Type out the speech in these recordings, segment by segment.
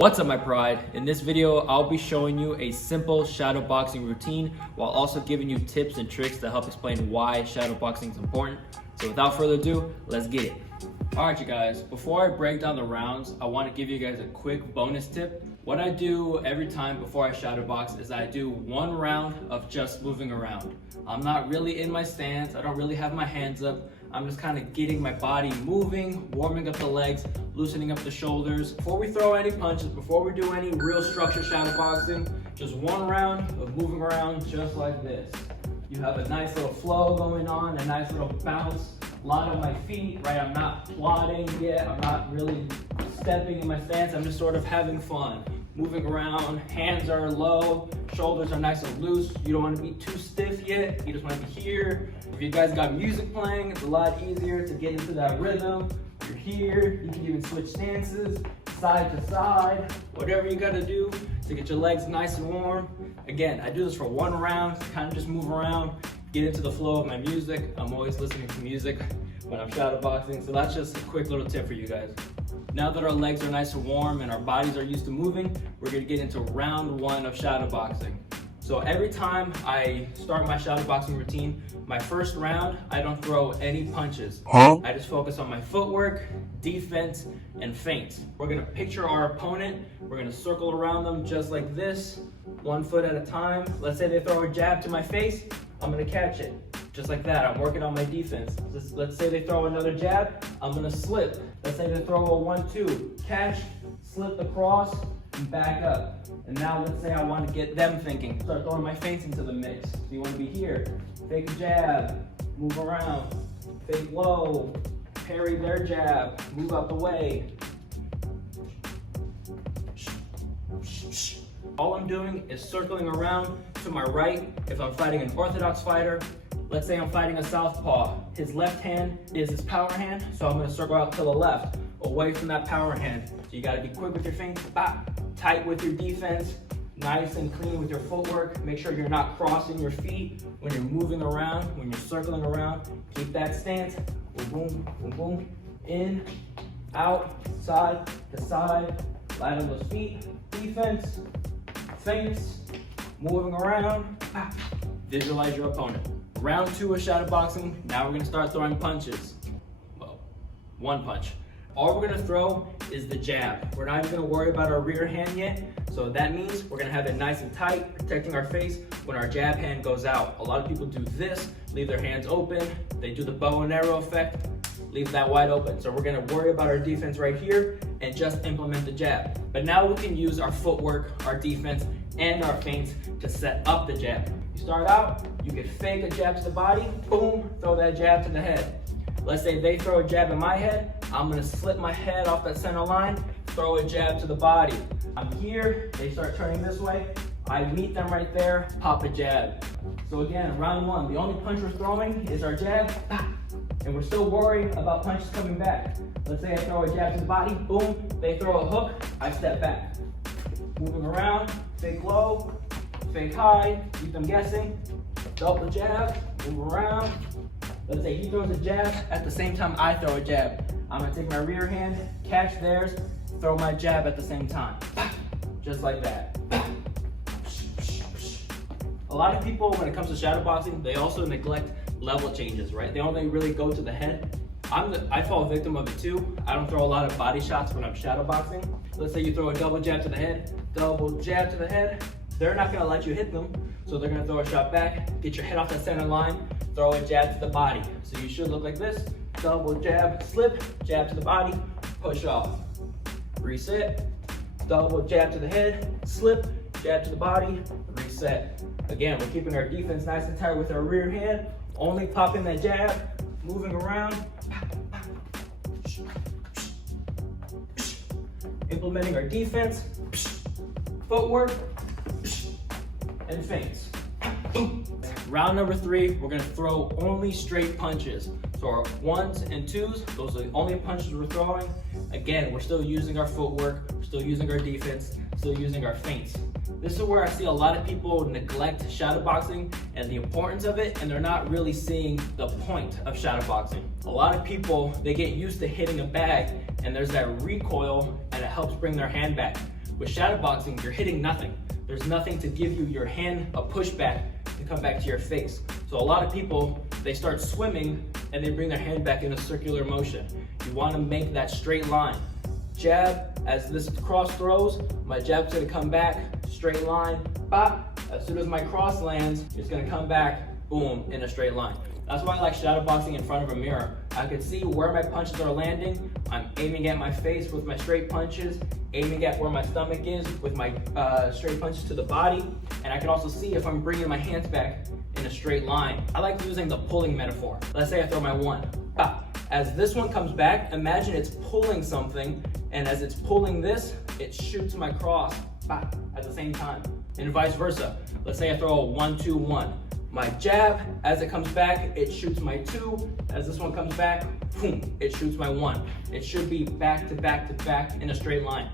What's up, my pride? In this video, I'll be showing you a simple shadow boxing routine while also giving you tips and tricks to help explain why shadow boxing is important. So without further ado, let's get it. All right, you guys, before I break down the rounds, I want to give you guys a quick bonus tip. What I do every time before I shadow box is I do one round of just moving around. I'm not really in my stance. I don't really have my hands up. I'm just kind of getting my body moving, warming up the legs, loosening up the shoulders. Before we throw any punches, before we do any real structured shadow boxing, just one round of moving around just like this. You have a nice little flow going on, a nice little bounce. A lot of my feet, right? I'm not plodding yet. I'm not really stepping in my stance. I'm just sort of having fun. Moving around, hands are low, shoulders are nice and loose. You don't want to be too stiff yet. You just want to be here. If you guys got music playing, it's a lot easier to get into that rhythm. You're here. You can even switch stances, side to side, whatever you got to do to get your legs nice and warm. Again, I do this for one round, kind of just move around, get into the flow of my music. I'm always listening to music when I'm shadow boxing, so that's just a quick little tip for you guys. Now that our legs are nice and warm and our bodies are used to moving, we're gonna get into round one of shadow boxing. So every time I start my shadow boxing routine, my first round, I don't throw any punches. I just focus on my footwork, defense, and feints. We're gonna picture our opponent. We're gonna circle around them just like this, 1 foot at a time. Let's say they throw a jab to my face, I'm gonna catch it. Just like that, I'm working on my defense. Let's say they throw another jab, I'm gonna slip. Let's say they throw a 1-2, catch, slip the cross, and back up. And now let's say I want to get them thinking. Start throwing my feints into the mix. So you want to be here, fake a jab, move around, fake low, parry their jab, move out the way. All I'm doing is circling around to my right if I'm fighting an orthodox fighter. Let's say I'm fighting a southpaw. His left hand is his power hand, so I'm gonna circle out to the left, away from that power hand. So you gotta be quick with your feints, tight with your defense, nice and clean with your footwork. Make sure you're not crossing your feet when you're moving around, when you're circling around. Keep that stance, boom, boom, boom, in, out, side to side, light on those feet, defense, feints, moving around, visualize your opponent. Round two of shadow boxing, now we're gonna start throwing punches. Well, one punch. All we're gonna throw is the jab. We're not even gonna worry about our rear hand yet. So that means we're gonna have it nice and tight, protecting our face when our jab hand goes out. A lot of people do this, leave their hands open. They do the bow and arrow effect, leave that wide open. So we're gonna worry about our defense right here and just implement the jab. But now we can use our footwork, our defense, and our feints to set up the jab. You start out, you can fake a jab to the body, boom, throw that jab to the head. Let's say they throw a jab in my head, I'm gonna slip my head off that center line, throw a jab to the body. I'm here, they start turning this way, I meet them right there, pop a jab. So again, round one, the only punch we're throwing is our jab, and we're still worried about punches coming back. Let's say I throw a jab to the body, boom, they throw a hook, I step back. Moving around, fake low, fake high, keep them guessing, double jab, move around. Let's say he throws a jab at the same time I throw a jab. I'm gonna take my rear hand, catch theirs, throw my jab at the same time. Just like that. A lot of people, when it comes to shadow boxing, they also neglect level changes, right? They only really go to the head. I fall victim of it too. I don't throw a lot of body shots when I'm shadow boxing. Let's say you throw a double jab to the head, double jab to the head. They're not gonna let you hit them, so they're gonna throw a shot back, get your head off that center line, throw a jab to the body. So you should look like this, double jab, slip, jab to the body, push off. Reset, double jab to the head, slip, jab to the body, reset. Again, we're keeping our defense nice and tight with our rear hand, only popping that jab, moving around, implementing our defense, footwork, and feints. Round number three, we're gonna throw only straight punches. So our 1s and 2s, those are the only punches we're throwing. Again, we're still using our footwork, we're still using our defense, still using our feints. This is where I see a lot of people neglect shadow boxing and the importance of it, and they're not really seeing the point of shadow boxing. A lot of people, they get used to hitting a bag and there's that recoil and it helps bring their hand back. With shadowboxing, you're hitting nothing. There's nothing to give you your hand a pushback to come back to your face. So a lot of people, they start swimming and they bring their hand back in a circular motion. You want to make that straight line. Jab, as this cross throws, my jab's gonna come back, straight line, bop. As soon as my cross lands, it's gonna come back, boom, in a straight line. That's why I like shadowboxing in front of a mirror. I can see where my punches are landing. I'm aiming at my face with my straight punches, aiming at where my stomach is with my straight punches to the body. And I can also see if I'm bringing my hands back in a straight line. I like using the pulling metaphor. Let's say I throw my one, pop. As this one comes back, imagine it's pulling something, and as it's pulling this, it shoots my cross, pop, at the same time. And vice versa. Let's say I throw a 1-2-1. My jab, as it comes back, it shoots my 2. As this one comes back, boom, it shoots my 1. It should be back to back to back in a straight line.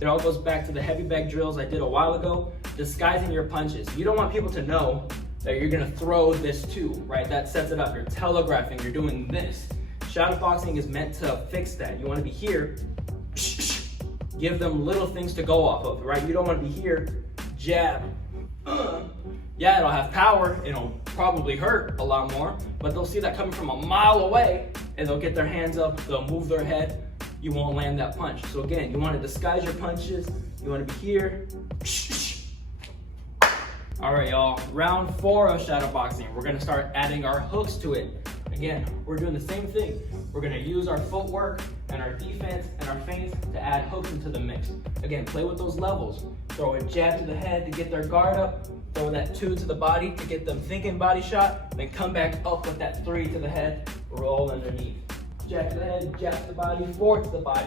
It all goes back to the heavy bag drills I did a while ago, disguising your punches. You don't want people to know that you're gonna throw this too, right? That sets it up. You're telegraphing, you're doing this. Shadowboxing is meant to fix that. You wanna be here, give them little things to go off of, right? You don't wanna be here, jab, yeah, it'll have power, it'll probably hurt a lot more, but they'll see that coming from a mile away and they'll get their hands up, they'll move their head, you won't land that punch. So again, you wanna disguise your punches, you wanna be here. All right, y'all, round 4 of shadowboxing. We're gonna start adding our hooks to it. Again, we're doing the same thing. We're gonna use our footwork and our defense and our feints to add hooks into the mix. Again, play with those levels. Throw a jab to the head to get their guard up, throw that 2 to the body to get them thinking body shot, then come back up with that 3 to the head, roll underneath. Jab to the head, jab to the body, 4 to the body.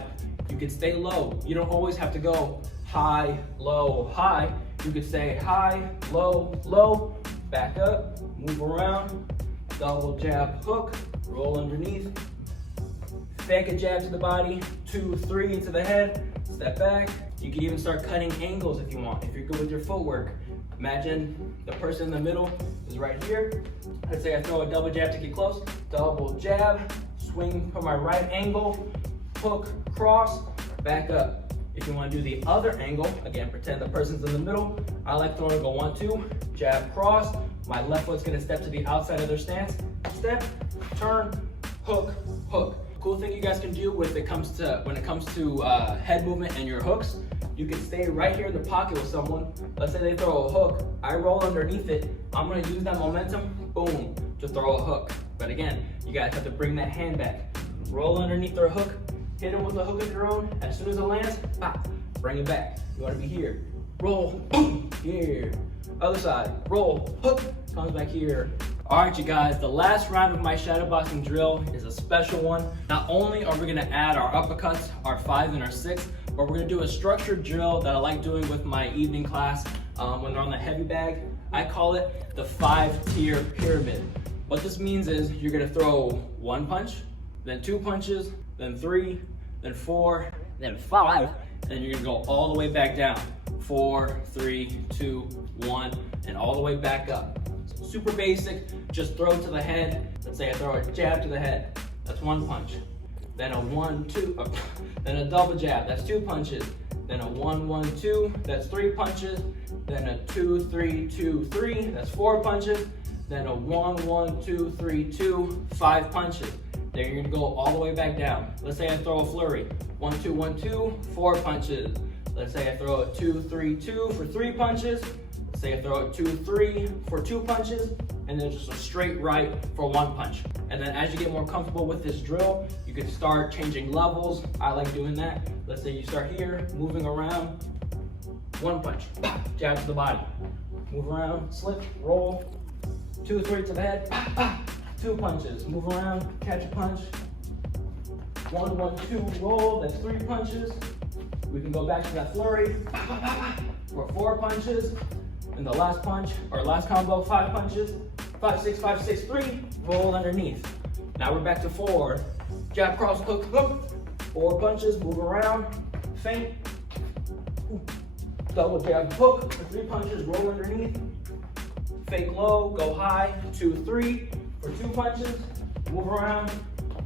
You can stay low. You don't always have to go high, low, high. You could say high, low, low, back up, move around, double jab, hook, roll underneath, fake a jab to the body, 2, 3 into the head, step back. You can even start cutting angles if you want, if you're good with your footwork. Imagine the person in the middle is right here. Let's say I throw a double jab to get close, double jab, swing from my right angle, hook, cross, back up. If you want to do the other angle, again, pretend the person's in the middle. I like throwing a 1-2, jab, cross. My left foot's gonna step to the outside of their stance. Step, turn, hook, hook. Cool thing you guys can do when it comes to head movement and your hooks, you can stay right here in the pocket with someone. Let's say they throw a hook, I roll underneath it. I'm gonna use that momentum, boom, to throw a hook. But again, you guys have to bring that hand back. Roll underneath their hook, hit them with a hook of your own. As soon as it lands, pop, bring it back. You wanna be here. Roll, boom, here. Other side, roll, hook, comes back here. All right, you guys, the last round of my shadowboxing drill is a special one. Not only are we gonna add our uppercuts, our 5 and our 6, but we're gonna do a structured drill that I like doing with my evening class when they're on the heavy bag. I call it the 5-tier pyramid. What this means is you're gonna throw 1 punch, then 2 punches, then 3, then 4, then 5, and you're gonna go all the way back down. 4, 3, 2, 1, and all the way back up. Super basic, just throw to the head. Let's say I throw a jab to the head, that's 1 punch. Then a 1-2, then a double jab, that's 2 punches. Then a 1-1-2, that's 3 punches. Then a 2-3-2-3, that's 4 punches. Then a 1-1-2-3-2, 5 punches. Then you're gonna go all the way back down. Let's say I throw a flurry. 1-2-1-2, 4 punches. Let's say I throw a 2-3-2 for 3 punches. Let's say I throw a 2-3 for 2 punches, and then just a straight right for 1 punch. And then as you get more comfortable with this drill, you can start changing levels. I like doing that. Let's say you start here, moving around, 1 punch, jab to the body. Move around, slip, roll, 2-3 to the head, 2 punches, move around, catch a punch, 1-1-2 roll, that's 3 punches. We can go back to that flurry for 4 punches, and the last punch, or last combo, 5 punches, 5-6, 5-6, 3, roll underneath. Now we're back to 4, jab, cross, hook, hook, 4 punches, move around, feint, double jab, hook, for 3 punches, roll underneath, fake low, go high, 2-3 for 2 punches, move around,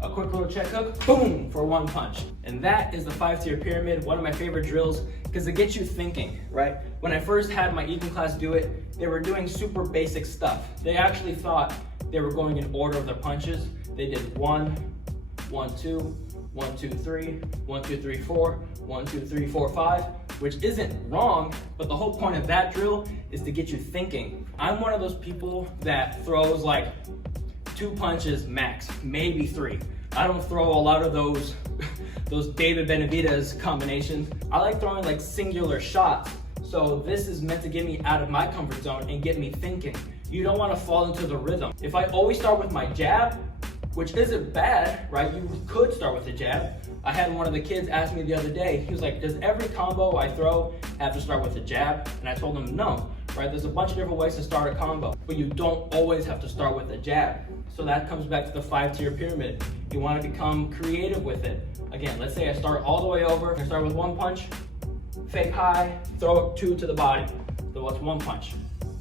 a quick little check hook, boom, for 1 punch. And that is the 5-tier pyramid, one of my favorite drills. because it gets you thinking, right? When I first had my Eden class do it, they were doing super basic stuff. They actually thought they were going in order of their punches. They did 1, 1, 2, 1, 2, 3, 1, 2, 3, 4, 1, 2, 3, 4, 5, which isn't wrong, but the whole point of that drill is to get you thinking. I'm one of those people that throws like 2 punches max, maybe 3. I don't throw a lot of those David Benavidez combinations. I like throwing like singular shots. So this is meant to get me out of my comfort zone and get me thinking. You don't want to fall into the rhythm. If I always start with my jab, which isn't bad, right? You could start with a jab. I had one of the kids ask me the other day, he was like, does every combo I throw have to start with a jab? And I told him no, right? There's a bunch of different ways to start a combo, but you don't always have to start with a jab. So that comes back to the 5-tier pyramid. You want to become creative with it. Again, let's say I start all the way over. I start with 1 punch, fake high, throw 2 to the body. So what's 1 punch?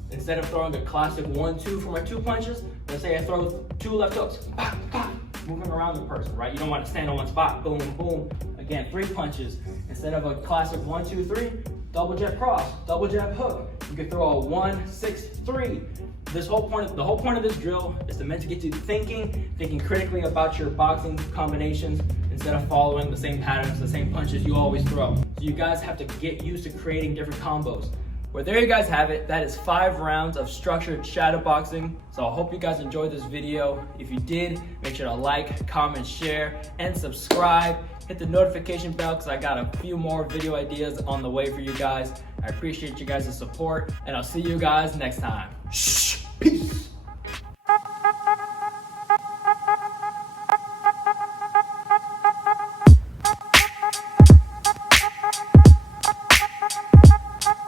Instead of throwing a classic 1-2 for my 2 punches, let's say I throw 2 left hooks, bah, bah, moving around the person, right? You don't want to stand on one spot, boom, boom. Again, 3 punches. Instead of a classic 1, 2, 3, double jab cross, double jab hook. You can throw a 1, 6, 3. The whole point of this drill is meant to get you thinking critically about your boxing combinations instead of following the same patterns, the same punches you always throw. So you guys have to get used to creating different combos. Well, there you guys have it. That is 5 rounds of structured shadow boxing. So I hope you guys enjoyed this video. If you did, make sure to like, comment, share, and subscribe. Hit the notification bell because I got a few more video ideas on the way for you guys. I appreciate you guys' support, and I'll see you guys next time. Shh.